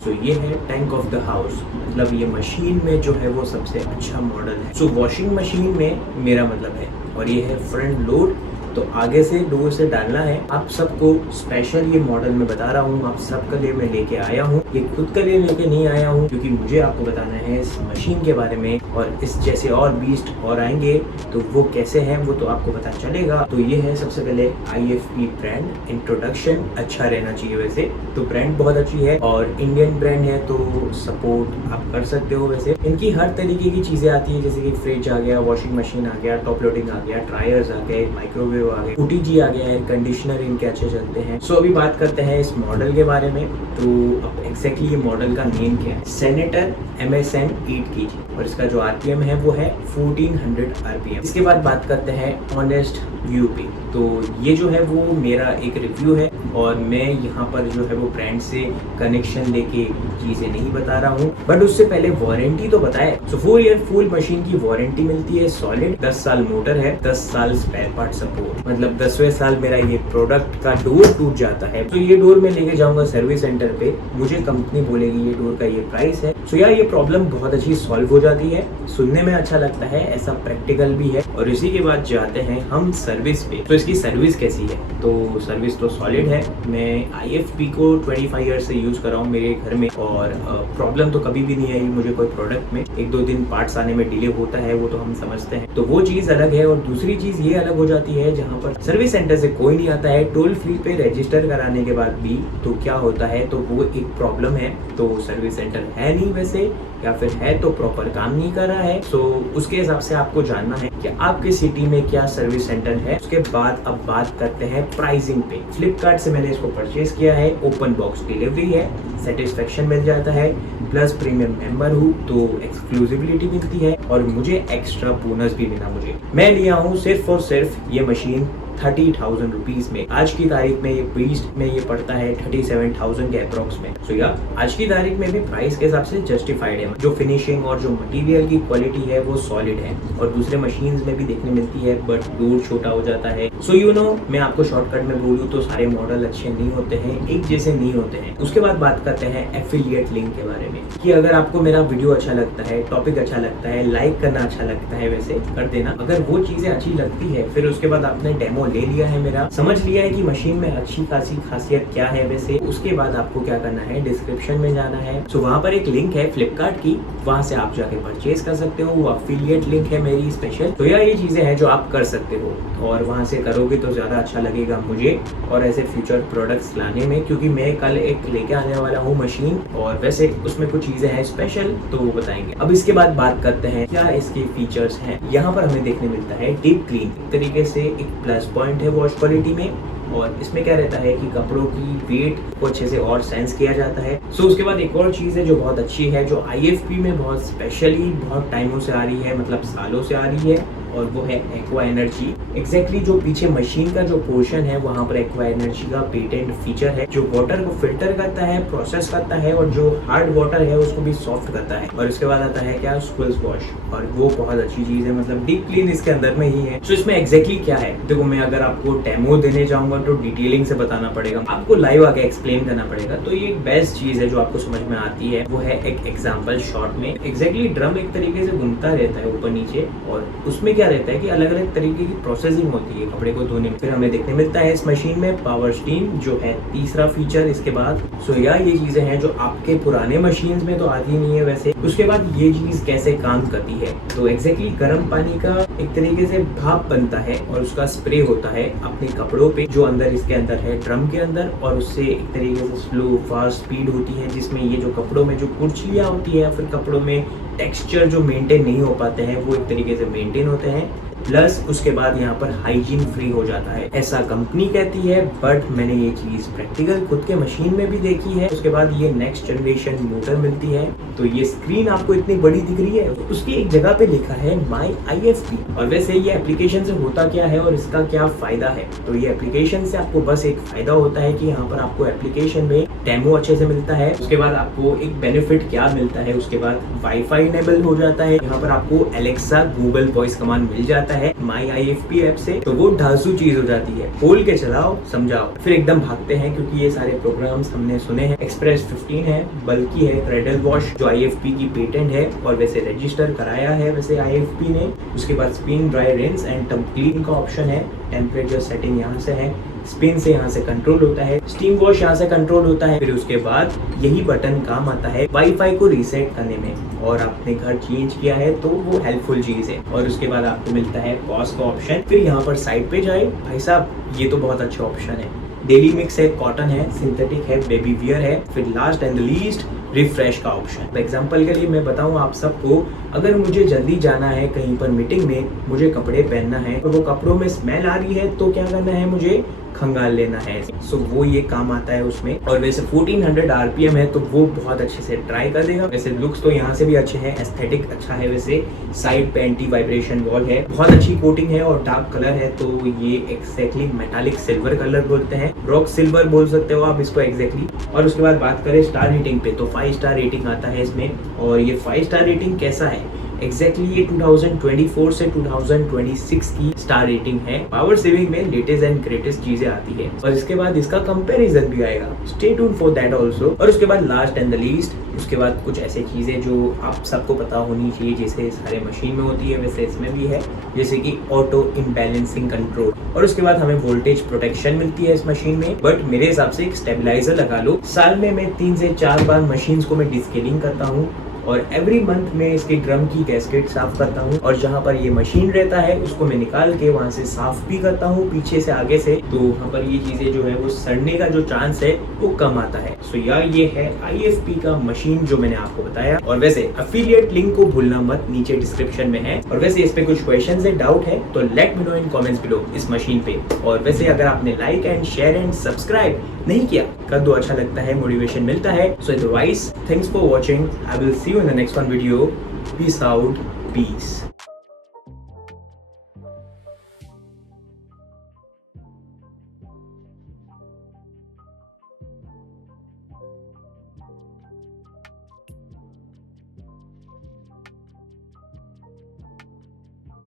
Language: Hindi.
सो ये है टैंक ऑफ द हाउस, मतलब ये मशीन में जो है वो सबसे अच्छा मॉडल है। सो वॉशिंग मशीन में मेरा मतलब है, और ये है फ्रंट लोड, तो आगे से डोर से डालना है। आप सबको स्पेशल ये मॉडल मैं बता रहा हूँ, आप सबके लिए मैं लेके आया हूँ। ये खुद के लिए लेके नहीं आया हूँ, क्योंकि मुझे आपको बताना है इस मशीन के बारे में, और इस जैसे और बीस्ट और आएंगे तो वो कैसे हैं वो तो आपको पता चलेगा। तो ये है सबसे पहले IFP ब्रांड। इंट्रोडक्शन अच्छा रहना चाहिए वैसे तो, ब्रांड बहुत अच्छी है और इंडियन ब्रांड है तो सपोर्ट आप कर सकते हो। वैसे इनकी हर तरीके की चीजें आती है, जैसे कि फ्रिज आ गया, वॉशिंग मशीन आ गया, टॉप लोडिंग आ गया, ड्रायर्स आ गए, माइक्रोवेव आ गए, OTG आ गया, एयर कंडीशनर इनके अच्छे चलते हैं। सो अभी बात करते हैं इस मॉडल के बारे में। तो अब एग्जैक्टली ये मॉडल का नेम क्या है? सेनेटर MSN 8 kg, और इसका जो RPM है वो है 1400 RPM। इसके बाद बात करते हैं ऑनेस्ट UP। तो ये जो है वो मेरा एक रिव्यू है, और मैं यहाँ पर जो है वो ब्रांड से कनेक्शन लेके चीजें नहीं बता रहा हूँ, बट उससे पहले वारंटी तो बताए। सो 4 ईयर फुल मशीन की वारंटी मिलती है सॉलिड, 10 साल मोटर है, 10 साल स्पेयर पार्ट सपोर्ट, मतलब 10वें साल मेरा ये प्रोडक्ट का डोर टूट जाता है तो ये डोर मैं लेके जाऊंगा सर्विस सेंटर पे, मुझे कंपनी बोलेगी ये डोर का ये प्राइस है। सो यार ये प्रॉब्लम बहुत अच्छी सॉल्व हो जाती है, सुनने में अच्छा लगता है, ऐसा प्रैक्टिकल भी है। और इसी के बाद जाते हैं हम सर्विस पे। तो इसकी सर्विस कैसी है? तो सर्विस तो सॉलिड है। मैं IFP को 25 ईयर से यूज कर रहा हूँ मेरे घर में, और प्रॉब्लम तो कभी भी नहीं आई मुझे कोई प्रोडक्ट में। 1-2 दिन पार्ट्स आने में डिले होता है, वो तो हम समझते हैं, तो वो चीज अलग है। और दूसरी चीज ये अलग हो जाती है जहाँ पर सर्विस सेंटर से कोई नहीं आता है, टोल फ्री पे रजिस्टर कराने के बाद भी तो क्या होता है, तो वो एक प्रॉब्लम है। तो सर्विस सेंटर है नहीं वैसे, या फिर है तो प्रॉपर काम नहीं कर रहा है। सो उसके हिसाब से आपको जानना है कि आपके सिटी में क्या सर्विस सेंटर है। उसके बाद अब बात करते हैं प्राइसिंग पे। फ्लिपकार्ट से मैंने इसको परचेज किया है, ओपन बॉक्स डिलीवरी है, सेटिस्फेक्शन मिल जाता है, प्लस प्रीमियम मेंबर हूँ तो एक्सक्लूसिविटी मिलती है, और मुझे एक्स्ट्रा बोनस भी मिला। मैं लिया हूँ सिर्फ और सिर्फ ये मशीन 30,000 रुपीज में। आज की तारीख में ये बीस्ट में ये पड़ता है 37,000 के अप्रोक्स में। सो या आज की तारीख में भी प्राइस के हिसाब से जस्टिफाइड है। जो फिनिशिंग और जो मटेरियल की क्वालिटी है वो सॉलिड है, और दूसरे मशीन्स में भी देखने मिलती है, बट डोर छोटा हो जाता है। सो यू नो, मैं आपको शॉर्टकट में बोलूँ तो सारे मॉडल अच्छे नहीं होते हैं, एक जैसे नहीं होते हैं। उसके बाद बात करते हैं एफिलिएट लिंक के बारे में, कि अगर आपको मेरा वीडियो अच्छा लगता है, टॉपिक अच्छा लगता है, लाइक करना अच्छा लगता है, वैसे कर देना। अगर वो चीजें अच्छी लगती है, फिर उसके बाद आपने डेमो ले लिया है मेरा, समझ लिया है कि मशीन में अच्छी खासी खासियत क्या है वैसे, उसके बाद आपको क्या करना है, डिस्क्रिप्शन में जाना है। सो वहाँ पर एक लिंक है फ्लिपकार्ट की, वहाँ से आप जाके परचेज कर सकते हो, वो अफिलिएट लिंक है मेरी स्पेशल। तो यार ये चीजें हैं जो आप कर सकते हो, और वहाँ से करोगे तो ज्यादा अच्छा लगेगा मुझे और ऐसे फ्यूचर प्रोडक्ट्स लाने में, क्योंकि मैं कल एक लेके आने वाला हूँ मशीन, और वैसे उसमें कुछ चीजें हैं स्पेशल तो वो बताएंगे। अब इसके बाद बात करते हैं क्या इसके फीचर्स हैं। यहाँ पर हमें देखने मिलता है डीप क्लीन, एक तरीके से एक प्लस पॉइंट है वॉश क्वालिटी में, और इसमें क्या रहता है कि कपड़ों की वेट को अच्छे से और सेंस किया जाता है। सो उसके बाद एक और चीज़ है जो बहुत अच्छी है, जो IFP में बहुत स्पेशली बहुत टाइमों से आ रही है, मतलब सालों से आ रही है, और वो है एक्वा एनर्जी। एग्जैक्टली जो पीछे मशीन का जो पोर्शन है वहाँ पर एक्वा एनर्जी का पेटेंट फीचर है, जो वाटर को फिल्टर करता है, प्रोसेस करता है, और जो हार्ड वाटर है उसको भी सॉफ्ट करता है। और इसके बाद आता है क्या, स्क्विज वॉश, और वो बहुत अच्छी चीज है, मतलब डीप क्लीन इसके अंदर में ही है। सो इसमें एग्जैक्टली क्या है, देखो मैं अगर आपको डेमो देने जाऊंगा तो डिटेलिंग से बताना पड़ेगा, आपको लाइव आके एक्सप्लेन करना पड़ेगा। तो ये एक बेस्ट चीज है जो आपको समझ में आती है, वो है एक एग्जाम्पल शॉट में। एग्जैक्टली ड्रम एक तरीके से घूमता रहता है ऊपर नीचे, और उसमें क्या रहता है कि अलग अलग तरीके की प्रोसेसिंग होती है कपड़े को धोने में। फिर हमें देखने मिलता है इस मशीन में पावर स्टीम, जो है तीसरा फीचर इसके बाद। सो यार ये चीजें हैं जो आपके पुराने मशीन्स में तो आती नहीं है वैसे। उसके बाद ये चीज कैसे काम करती है, तो एग्जैक्टली गर्म पानी का एक तरीके से भाप बनता है, और उसका स्प्रे होता है अपने कपड़ों पे, जो अंदर इसके अंदर है ड्रम के अंदर, और उससे एक तरीके से स्लो फास्ट स्पीड होती है, जिसमें ये जो कपड़ों में जो कुर्चियाँ होती है, फिर कपड़ों में टेक्सचर जो मेंटेन नहीं हो पाते हैं वो एक तरीके से मेंटेन होते हैं। प्लस उसके बाद यहाँ पर हाइजीन फ्री हो जाता है, ऐसा कंपनी कहती है, बट मैंने ये चीज प्रैक्टिकल खुद के मशीन में भी देखी है। उसके बाद ये नेक्स्ट जनरेशन मोटर मिलती है, तो ये स्क्रीन आपको इतनी बड़ी दिख रही है, उसकी एक जगह पे लिखा है माई IFP। और वैसे ये एप्लीकेशन से होता क्या है और इसका क्या फायदा है, तो ये एप्लीकेशन से आपको बस एक फायदा होता है कि यहाँ पर आपको एप्लीकेशन में डेमो अच्छे से मिलता है। उसके बाद आपको एक बेनिफिट क्या मिलता है, उसके बाद वाईफाई इनेबल हो जाता है, यहाँ पर आपको एलेक्सा गूगल वॉइस कमांड मिल जाता आता है माई IFP ऐप से, तो वो ढांसू चीज हो जाती है। खोल के चलाओ, समझाओ, फिर एकदम भागते हैं, क्योंकि ये सारे प्रोग्राम्स हमने सुने हैं। एक्सप्रेस 15 है, बल्कि है, क्रेडल वॉश जो IFP की पेटेंट है और वैसे रजिस्टर कराया है वैसे IFP ने। उसके बाद स्पिन, ड्राई, रिंस एंड टम क्लीन का ऑप्शन है। टेम्परेचर सेटिंग यहाँ से है, स्पिन से यहाँ से कंट्रोल होता है, स्टीम वॉश यहाँ से कंट्रोल होता है। फिर उसके बाद यही बटन काम आता है वाईफाई को रीसेट करने में, और आपने घर चेंज किया है तो वो हेल्पफुल चीज है। और उसके बाद आपको मिलता है पॉज का ऑप्शन। फिर यहाँ पर साइड पे जाए, भाई साहब ये तो बहुत अच्छा ऑप्शन है। डेली मिक्स है, कॉटन है, सिंथेटिक है, बेबी वियर है। फिर last and the least refresh का ऑप्शन। एग्जांपल के लिए मैं बताऊं आप सबको, अगर मुझे जल्दी जाना है कहीं पर मीटिंग में, मुझे कपड़े पहनना है, तो वो कपड़ों में स्मेल आ रही है तो क्या करना है, मुझे खंगाल लेना है। सो वो ये काम आता है उसमें। और वैसे 1400 RPM है तो वो बहुत अच्छे से ट्राई कर देगा। वैसे लुक्स तो यहाँ से भी अच्छे हैं, एस्थेटिक अच्छा है। वैसे साइड पे एंटी वाइब्रेशन वॉल है, बहुत अच्छी कोटिंग है और डार्क कलर है, तो ये एक्जैक्टली मेटालिक सिल्वर कलर बोलते हैं, रॉक सिल्वर बोल सकते हो आप इसको एक्जैक्टली। और उसके बाद बात करें स्टार रेटिंग पे, तो 5 स्टार रेटिंग आता है इसमें। और ये 5 स्टार रेटिंग कैसा है, एग्जैक्टली ये 2024 से 2026 की स्टार रेटिंग है। पावर सेविंग में लेटेस्ट एंड ग्रेटेस्ट चीजें आती है, और इसके बाद इसका कंपैरिजन भी आएगा, stay tune for that also. और उसके बाद लास्ट एंड द लीस्ट, उसके बाद कुछ ऐसी चीजें जो आप सबको पता होनी चाहिए, जैसे सारे मशीन में होती है वैसे इसमें भी है, जैसे कि ऑटो इम्बैलेंसिंग कंट्रोल। और उसके बाद हमें वोल्टेज प्रोटेक्शन मिलती है इस मशीन में, बट मेरे हिसाब से एक स्टेबलाइजर लगा लो। साल में मैं 3 से 4 बार मशीन को मैं डिस्केलिंग करता हूँ, और एवरी मंथ में इसके ड्रम की गैस्केट साफ करता हूँ, और जहाँ पर ये मशीन रहता है उसको मैं निकाल के वहाँ से साफ भी करता हूँ पीछे से आगे से, तो वहाँ पर ये चीजें जो है वो सड़ने का जो चांस है वो कम आता है। सो यार ये है IFP का मशीन जो मैंने आपको बताया। और वैसे अफिलिएट लिंक को भूलना मत, नीचे डिस्क्रिप्शन में है। और वैसे इस पे कुछ क्वेश्चन है, डाउट है तो लेट मी नो इन कॉमेंट्स बिलो इस मशीन पे। और वैसे अगर आपने like and share and subscribe नहीं किया कर दो, अच्छा लगता है, मोटिवेशन मिलता है। सो otherwise thanks for watching, I will see you in the next one video. Peace out. Peace.